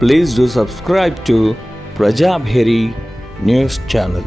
Please do subscribe to Prajabheri News Channel.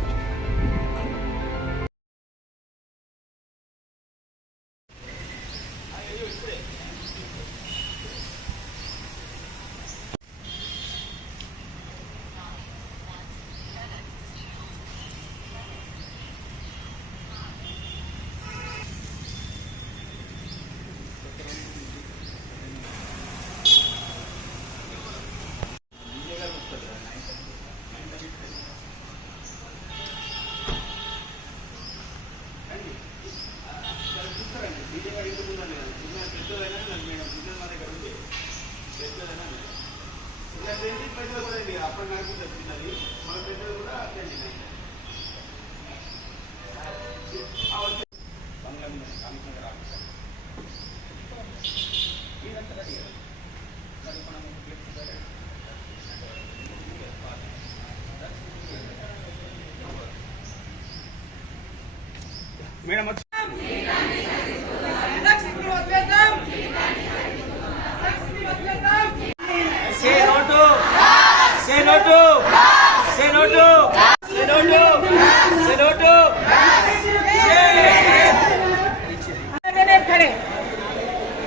Madam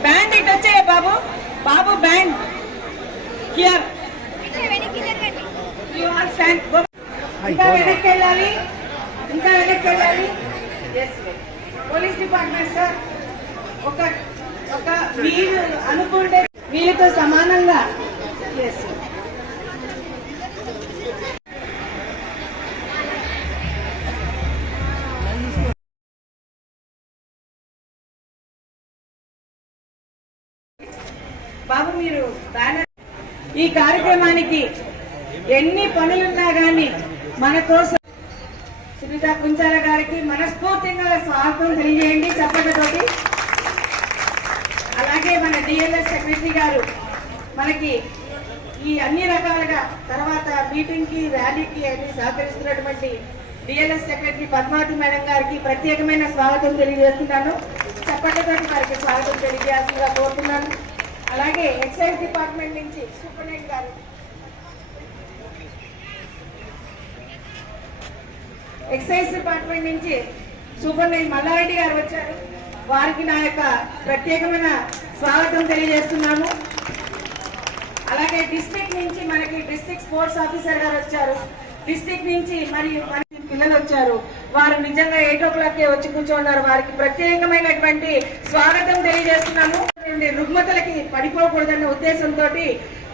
bend it వచ్చే బాబు బాబు bend here you are stand ఇంకా వెనక్కి వెళ్ళాలి yes పోలీస్ డిపార్ట్మెంట్ సార్ ఒక మీరు అనుకుంటే వీళ్ళతో సమానంగా yes బాబు మీరు బ్యానర్ ఈ కార్యక్రమానికి ఎన్ని పనులున్నా గానీ మన కోసం సునీత కుంచాల గారికి మనస్ఫూర్తిగా స్వాగతం తెలియజేయండి చప్పట్లతోటి. అలాగే మన డిఎల్ఎస్ సెక్రటరీ గారు మనకి ఈ అన్ని రకాలుగా తర్వాత మీటింగ్ కి ర్యాలీకి అన్ని సహకరిస్తున్నటువంటి డిఎల్ఎస్ సెక్రటరీ పద్మావతి మేడం గారికి ప్రత్యేకమైన స్వాగతం తెలియజేస్తున్నాను. చప్పట్లతోటి వారికి స్వాగతం తెలియజేయాల్సిందిగా కోరుతున్నాను. అలాగే ఎక్సైజ్ డిపార్ట్మెంట్ నుంచి సూపరింటెండెంట్ గారు ఎక్సైజ్ డిపార్ట్మెంట్ నుంచి సూపరింటెండెంట్ మల్లారెడ్డి గారు వచ్చారు. వారికి నా యొక్క ప్రత్యేకమైన స్వాగతం తెలియజేస్తున్నాము. అలాగే డిస్ట్రిక్ట్ నుంచి మనకి డిస్ట్రిక్ట్ స్పోర్ట్స్ ఆఫీసర్ గారు వచ్చారు. డిస్ట్రిక్ట్ నుంచి మరియు పిల్లలు వచ్చారు. వారు నిజంగా 8 o'clock వచ్చి కూర్చోన్నారు. వారికి ప్రత్యేకమైనటువంటి స్వాగతం తెలియజేస్తున్నాము. రుగ్మతలకి పడిపోకూడదన్న ఉద్దేశంతో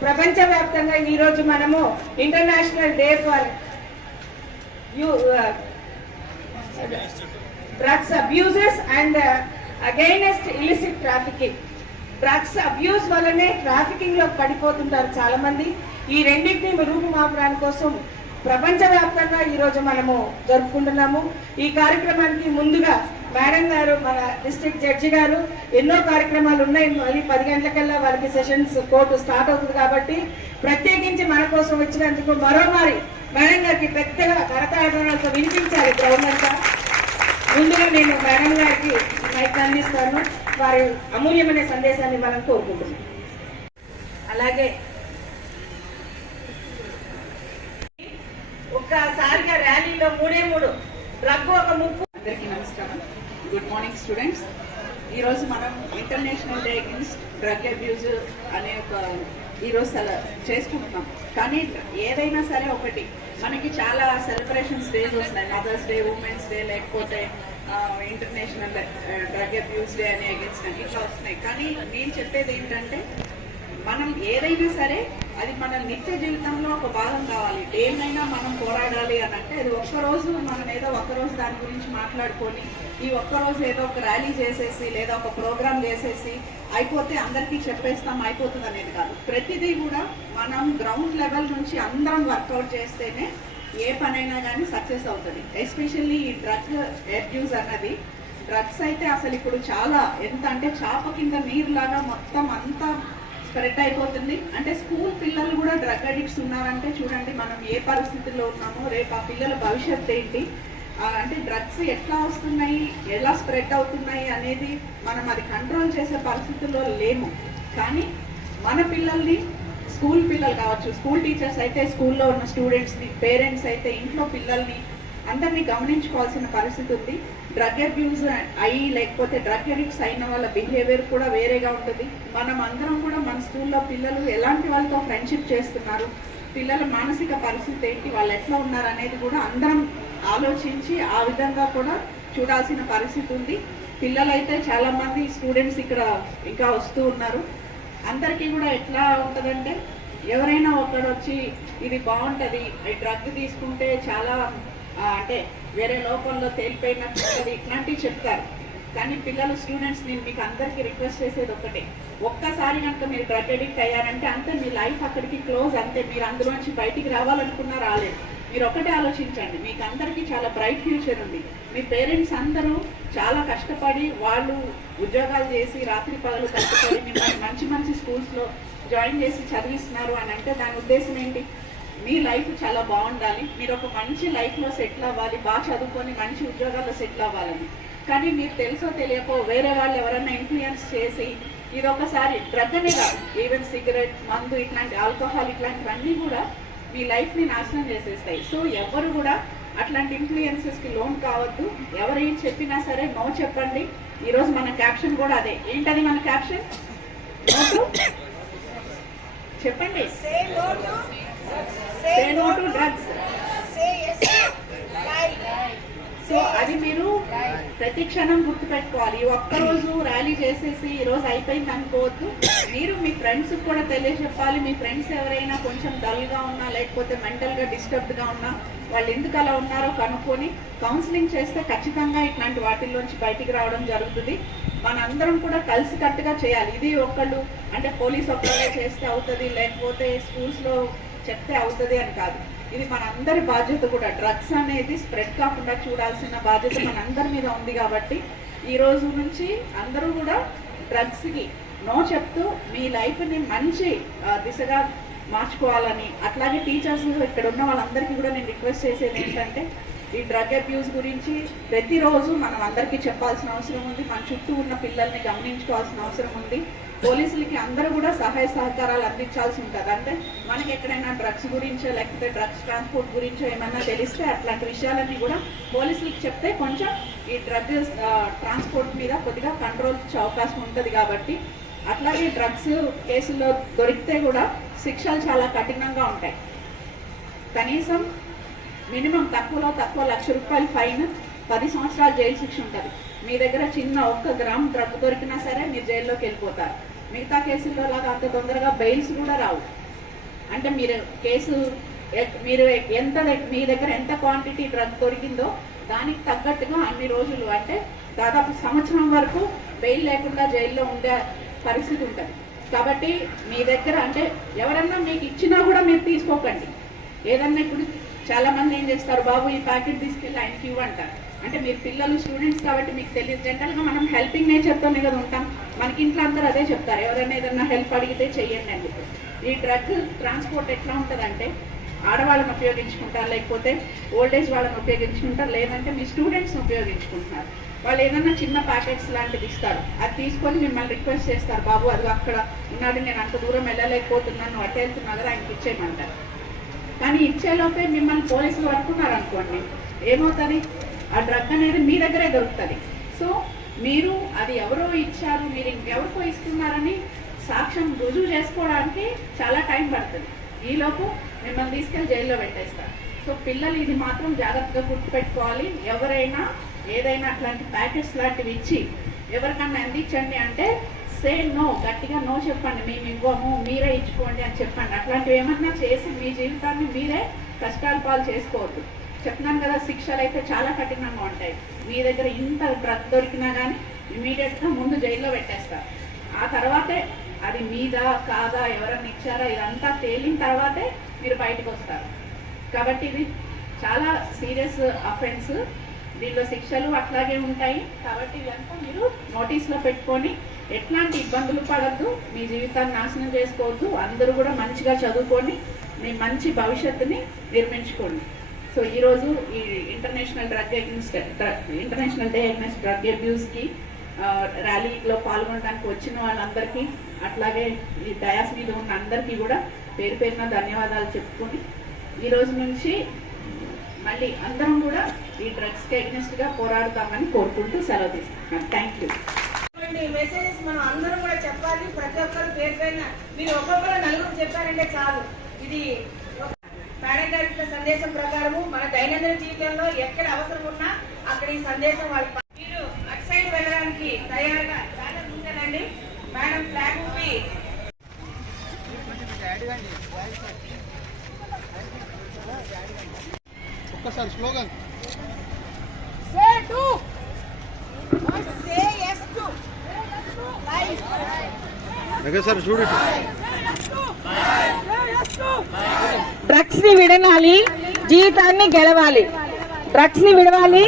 ప్రపంచవ్యాప్తంగా ఈ రోజు మనము international day for drugs abuses and against illicit trafficking. Drugs abuse వల్లనే ట్రాఫికింగ్ లో పడిపోతుంటారు చాలా మంది. ఈ రెండింటిని రూపుమాపడానికి కోసం ప్రపంచవ్యాప్తంగా ఈ రోజు మనము జరుపుకుంటున్నాము. ఈ కార్యక్రమానికి ముందుగా మేడం గారు మన డిస్ట్రిక్ట్ జడ్జి గారు ఎన్నో కార్యక్రమాలు ఉన్నాయి. మళ్ళీ 10 గంటలకల్లా వారికి సెషన్స్ కోర్టు స్టార్ట్ అవుతుంది కాబట్టి ప్రత్యేకించి మన కోసం వచ్చినందుకు మరోమారి మేడం గారికి పెద్దగా కరతాళాలతో వినిపించాలి గ్రౌండ్ అంతా. ముందుగా నేను మేడం గారికి మైక్ అందిస్తాను. వారి అమూల్యమైన సందేశాన్ని మనం కోరుకుంటున్నాం. అలాగే ఒక్కసారిగా ర్యాలీలో 3 డ్రగ్ ఒక ముప్పు. అందరికీ నమస్కారం. Good morning students. ఈరోజు మనం international day against drug abuse అనే ఈరోజు చేసుకుంటున్నాం. కానీ ఏదైనా సరే ఒకటి మనకి చాలా సెలబ్రేషన్స్ డేస్ వస్తున్నాయి. మదర్స్ డే, ఉమెన్స్ డే, లేకపోతే ఇంటర్నేషనల్ డ్రగ్ అబ్యూస్ డే అని అగెన్స్ట్ ఇట్లా వస్తున్నాయి. కానీ నేను చెప్పేది ఏంటంటే మనం ఏదైనా సరే అది మన నిత్య జీవితంలో ఒక భాగం కావాలి. దేన్నైనా మనం పోరాడాలి అని అంటే అది ఒక్కరోజు మనం ఏదో ఒక్కరోజు దాని గురించి మాట్లాడుకొని ఈ ఒక్కరోజు ఏదో ఒక ర్యాలీ చేసేసి లేదా ఒక ప్రోగ్రామ్ చేసేసి అయిపోతే అందరికీ చెప్పేస్తాం అయిపోతుంది అనేది కాదు. ప్రతిదీ కూడా మనం గ్రౌండ్ లెవెల్ నుంచి అందరం వర్కౌట్ చేస్తేనే ఏ పనైనా కానీ సక్సెస్ అవుతుంది. ఎస్పెషల్లీ ఈ డ్రగ్ అబ్యూస్ అన్నది డ్రగ్స్ అయితే అసలు ఇప్పుడు చాలా ఎంత అంటే చాప కింద నీరులాగా మొత్తం అంతా స్ప్రెడ్ అయిపోతుంది. అంటే స్కూల్ పిల్లలు కూడా డ్రగ్ అడిక్ట్స్ ఉన్నారంటే చూడండి మనం ఏ పరిస్థితుల్లో ఉన్నామో, రేపు ఆ పిల్లల భవిష్యత్తు ఏంటి, అంటే డ్రగ్స్ ఎట్లా వస్తున్నాయి, ఎలా స్ప్రెడ్ అవుతున్నాయి అనేది మనం అది కంట్రోల్ చేసే పరిస్థితుల్లో లేము. కానీ మన పిల్లల్ని స్కూల్ పిల్లలు కావచ్చు, స్కూల్ టీచర్స్ అయితే స్కూల్లో ఉన్న స్టూడెంట్స్ని, పేరెంట్స్ అయితే ఇంట్లో పిల్లల్ని అందరినీ గమనించుకోవాల్సిన పరిస్థితి ఉంది. డ్రగ్ అబ్యూజ్ అయ్యి లేకపోతే డ్రగ్ అడిక్ట్స్ అయిన వాళ్ళ బిహేవియర్ కూడా వేరేగా ఉంటుంది. మనం అందరం కూడా మన స్కూల్లో పిల్లలు ఎలాంటి వాళ్ళతో ఫ్రెండ్షిప్ చేస్తున్నారు, పిల్లల మానసిక పరిస్థితి ఏంటి, వాళ్ళు ఎట్లా ఉన్నారు అనేది కూడా అందరం ఆలోచించి ఆ విధంగా కూడా చూడాల్సిన పరిస్థితి ఉంది. పిల్లలైతే చాలామంది స్టూడెంట్స్ ఇక్కడ ఇంకా వస్తూ ఉన్నారు. అందరికీ కూడా ఎట్లా ఉంటుందంటే, ఎవరైనా ఒకడు వచ్చి ఇది బాగుంటుంది, ఈ డ్రగ్ తీసుకుంటే చాలా అంటే వేరే లోపల్లో తేలిపోయినట్టు ఉంటుంది, ఇట్లాంటివి చెప్తారు. కానీ పిల్లలు స్టూడెంట్స్, నేను మీకు అందరికీ రిక్వెస్ట్ చేసేది ఒకటే, ఒక్కసారి కనుక మీరు డ్రగ్ అడిక్ట్ అయ్యారంటే అంతే, మీ లైఫ్ అక్కడికి క్లోజ్, అంతే. మీరు అందులోంచి బయటికి రావాలనుకున్నా రాలేదు. మీరు ఒకటే ఆలోచించండి, మీకు అందరికీ చాలా బ్రైట్ ఫ్యూచర్ ఉంది. మీ పేరెంట్స్ అందరూ చాలా కష్టపడి వాళ్ళు ఉద్యోగాలు చేసి రాత్రి పగలు కష్టపడి మిమ్మల్ని మంచి మంచి స్కూల్స్లో జాయిన్ చేసి చదివిస్తున్నారు అని అంటే దాని ఉద్దేశం ఏంటి? మీ లైఫ్ చాలా బాగుండాలి, మీరు ఒక మంచి లైఫ్లో సెటిల్ అవ్వాలి, బాగా చదువుకొని మంచి ఉద్యోగాల్లో సెటిల్ అవ్వాలని. కానీ మీరు తెలుసో తెలియకో వేరే వాళ్ళు ఎవరైనా ఇన్ఫ్లుయెన్స్ చేసి, ఇది ఒకసారి డ్రగ్ అనే కాదు, ఈవెన్ సిగరెట్, మందు, ఇట్లాంటి ఆల్కహాల్, ఇట్లాంటివన్నీ కూడా మీ లైఫ్ని నాశనం చేసేస్తాయి. సో ఎవరు కూడా అట్లాంటి ఇన్ఫ్లుయెన్సెస్కి లోన్ కావద్దు. ఎవరు ఏం చెప్పినా సరే నో చెప్పండి. ఈరోజు మన క్యాప్షన్ కూడా అదే. ఏంటది మన క్యాప్షన్? చెప్పండి. Say no to drugs. So అది మీరు ప్రతి క్షణం గుర్తుపెట్టుకోవాలి. ఈ ఒక్కరోజు ర్యాలీ చేసేసి ఈరోజు అయిపోయింది అనుకోవద్దు. మీరు మీ ఫ్రెండ్స్కి కూడా తెలియజెప్పాలి. మీ ఫ్రెండ్స్ ఎవరైనా కొంచెం డల్గా ఉన్నా లేకపోతే మెంటల్గా డిస్టర్బ్డ్గా ఉన్నా, వాళ్ళు ఎందుకు అలా ఉన్నారో కనుక్కొని కౌన్సిలింగ్ చేస్తే ఖచ్చితంగా ఇట్లాంటి వాటిల్లోంచి బయటికి రావడం జరుగుతుంది. మనందరం కూడా కలిసికట్టుగా చేయాలి. ఇది ఒక్కళ్ళు అంటే పోలీస్ ఒక్కళ్ళే చేస్తే అవుతుంది, లేకపోతే స్కూల్స్లో చెప్తే అవుతుంది అని కాదు. ఇది మన అందరి బాధ్యత కూడా. డ్రగ్స్ అనేది స్ప్రెడ్ కాకుండా చూడాల్సిన బాధ్యత మన అందరి మీద ఉంది. కాబట్టి ఈ రోజు నుంచి అందరూ కూడా డ్రగ్స్కి నో చెప్తూ మీ లైఫ్ని మంచి దిశగా మార్చుకోవాలని, అట్లాగే టీచర్స్ ఇక్కడ ఉన్న వాళ్ళందరికీ కూడా నేను రిక్వెస్ట్ చేసేది ఏంటంటే, ఈ డ్రగ్ అబ్యూస్ గురించి ప్రతిరోజు మనం అందరికీ చెప్పాల్సిన అవసరం ఉంది. మన చుట్టూ ఉన్న పిల్లల్ని గమనించుకోవాల్సిన అవసరం ఉంది. పోలీసులకి అందరూ కూడా సహాయ సహకారాలు అందించాల్సి ఉంటుంది. అంటే మనకి ఎక్కడైనా డ్రగ్స్ గురించో లేకపోతే డ్రగ్స్ ట్రాన్స్పోర్ట్ గురించో ఏమన్నా తెలిస్తే అట్లాంటి విషయాలన్నీ కూడా పోలీసులకి చెప్తే కొంచెం ఈ డ్రగ్ ట్రాన్స్పోర్ట్ మీద కొద్దిగా కంట్రోల్ ఇచ్చే అవకాశం ఉంటుంది. కాబట్టి అట్లాగే డ్రగ్స్ కేసుల్లో దొరికితే కూడా శిక్షలు చాలా కఠినంగా ఉంటాయి. కనీసం మినిమం తక్కువలో తక్కువ ₹1,00,000 ఫైన్, 10 సంవత్సరాలు జైలు శిక్ష ఉంటుంది. మీ దగ్గర చిన్న 1 గ్రామ్ డ్రగ్ దొరికినా సరే మీరు జైల్లోకి వెళ్ళిపోతారు. మిగతా కేసుల్లో లాగా అంత తొందరగా బెయిల్స్ కూడా రావు. అంటే మీరు కేసు మీరు మీ దగ్గర ఎంత క్వాంటిటీ డ్రగ్ దొరికిందో దానికి తగ్గట్టుగా అన్ని రోజులు, అంటే దాదాపు సంవత్సరం వరకు బెయిల్ లేకుండా జైల్లో ఉండే పరిస్థితి ఉంటుంది. కాబట్టి మీ దగ్గర అంటే ఎవరన్నా మీకు ఇచ్చినా కూడా మీరు తీసుకోకండి. ఏదన్నా ఇప్పుడు చాలా మంది ఏం చేస్తారు, బాబు ఈ ప్యాకెట్ తీసుకెళ్ళి ఆయనకి ఇవ్వంటారు. అంటే మీరు పిల్లలు స్టూడెంట్స్ కాబట్టి మీకు తెలియదు. జనరల్గా మనం హెల్పింగ్ నేచర్తోనే కదా ఉంటాం. మనకి ఇంట్లో అందరూ అదే చెప్తారు, ఎవరైనా ఏదన్నా హెల్ప్ అడిగితే చెయ్యండి అని చెప్పి. ఈ డ్రగ్ ట్రాన్స్పోర్ట్ ఎట్లా ఉంటుందంటే, ఆడవాళ్ళని ఉపయోగించుకుంటారు, లేకపోతే ఓల్డేజ్ వాళ్ళని ఉపయోగించుకుంటారు, లేదంటే మీ స్టూడెంట్స్ని ఉపయోగించుకుంటున్నారు. వాళ్ళు ఏదన్నా చిన్న ప్యాకెట్స్ లాంటిది ఇస్తారు, అది తీసుకొని మిమ్మల్ని రిక్వెస్ట్ చేస్తారు, బాబు అది అక్కడ ఉన్నాడు, నేను అంత దూరం వెళ్ళలేకపోతున్నాను, అట్ట వెళ్తున్నా కదా, ఆయనకి ఇచ్చేయమంటారు. కానీ ఇచ్చేలోపే మిమ్మల్ని పోలీసులు పట్టుకున్నారు అనుకోండి, ఏమవుతుంది, ఆ డ్రగ్ అనేది మీ దగ్గరే దొరుకుతుంది. సో మీరు అది ఎవరో ఇచ్చారు, మీరు ఇంకెవరికో ఇస్తున్నారని సాక్ష్యం రుజువు చేసుకోవడానికి చాలా టైం పడుతుంది. ఈలోపు మిమ్మల్ని తీసుకెళ్ళి జైల్లో పెట్టేస్తారు. సో పిల్లలు ఇది మాత్రం జాగ్రత్తగా గుర్తుపెట్టుకోవాలి. ఎవరైనా ఏదైనా అట్లాంటి ప్యాకెట్స్ లాంటివి ఇచ్చి ఎవరికన్నా అందించండి అంటే సే నో, గట్టిగా నో చెప్పండి. మేము ఇవ్వము, మీరే ఇచ్చుకోండి అని చెప్పండి. అట్లాంటివి ఏమన్నా చేసి మీ జీవితాన్ని మీరే కష్టాల పాలు చేసుకోవద్దు. చెప్తున్నాను కదా, శిక్షలు అయితే చాలా కఠినంగా ఉంటాయి. మీ దగ్గర ఇంత డ్రగ్ దొరికినా కానీ ఇమీడియట్గా ముందు జైల్లో పెట్టేస్తారు. ఆ తర్వాతే అది మీదా కాదా, ఎవరన్నా ఇచ్చారా, ఇదంతా తేలిన తర్వాతే మీరు బయటకు వస్తారు. కాబట్టి ఇది చాలా సీరియస్ అఫెన్స్. దీనిలో శిక్షలు అట్లాగే ఉంటాయి. కాబట్టి ఇదంతా మీరు నోటీస్లో పెట్టుకొని ఎట్లాంటి ఇబ్బందులు పడద్దు, మీ జీవితాన్ని నాశనం చేసుకోవద్దు. అందరూ కూడా మంచిగా చదువుకొని మీ మంచి భవిష్యత్తుని నిర్మించుకోండి. సో ఈరోజు ఈ ఇంటర్నేషనల్ డే అగైన్స్ట్ డ్రగ్ అబ్యూస్కి ర్యాలీలో పాల్గొనడానికి వచ్చిన వాళ్ళందరికీ, అట్లాగే ఈ డయాస్ మీద ఉన్న అందరికీ కూడా పేరు పేరున ధన్యవాదాలు చెప్పుకొని ఈ రోజు నుంచి మళ్ళీ అందరం కూడా ఈ డ్రగ్స్కి అగెన్స్ట్గా పోరాడుతామని కోరుకుంటూ సెలవు తీసుకుంటున్నాను. Thank you. మెసేజెస్ మనం అందరం కూడా చెప్పాలి. ప్రతి ఒక్కరు పేరు పేరున మీరు ఒక్కొక్కరు నలుగురు చెప్పారంటే చాలు. ఇది మేడం గారి ఇచ్చిన సందేశం ప్రకారము మన దైనందిన జీవితంలో ఎక్కడ అవసరం ఉన్నా అక్కడ ఈ సందేశం వాళ్ళకి మీరు అటు సైడ్ వెళ్ళడానికి తయారుగా చాలా ఉంటుందండి. మేడం ఫ్లాగ్ ఊపి ఒక్కసారి స్లోగన్ సార్ చూడండి. డ్రగ్స్ ని విడనాలి, జీవితాన్ని గెలవాలి. డ్రగ్స్ ని విడవాలి,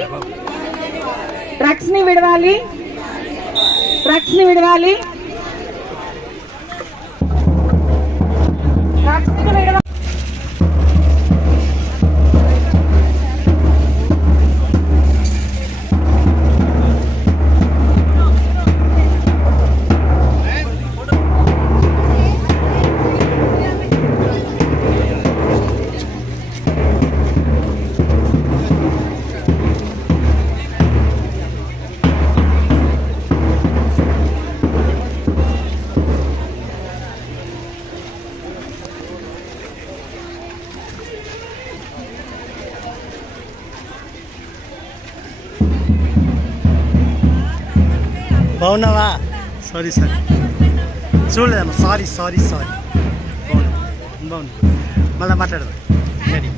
డ్రగ్స్ ని విడవాలి, డ్రగ్స్ ని విడవాలి, డ్రగ్స్ ని విడవాలి. బాగున్నావా? సారీ చూడలేదమ్మా. సారీ బాగుంది. మళ్ళీ మాట్లాడదాం. రెడీ.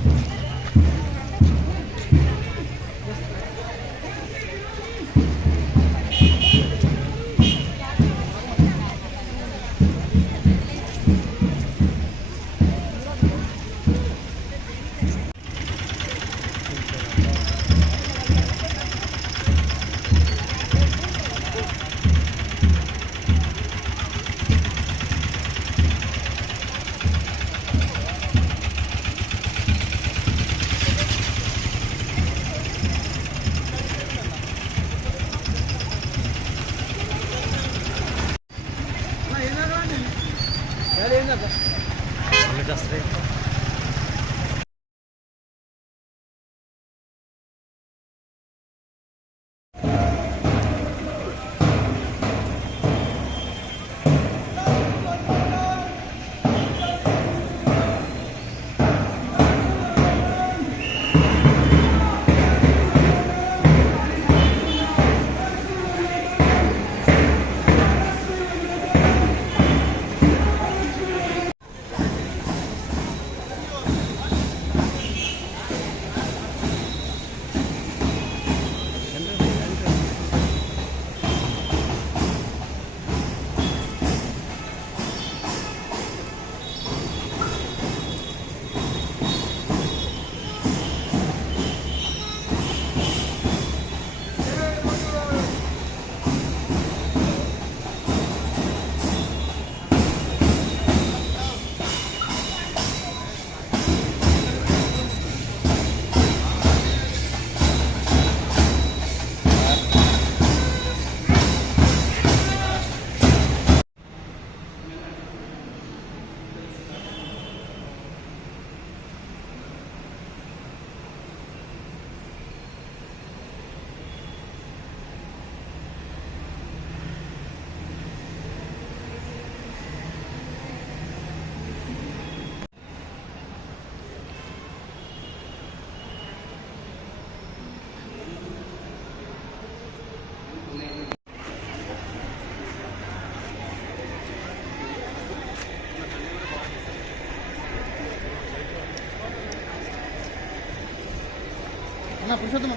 అన్న పురుషోత్తమ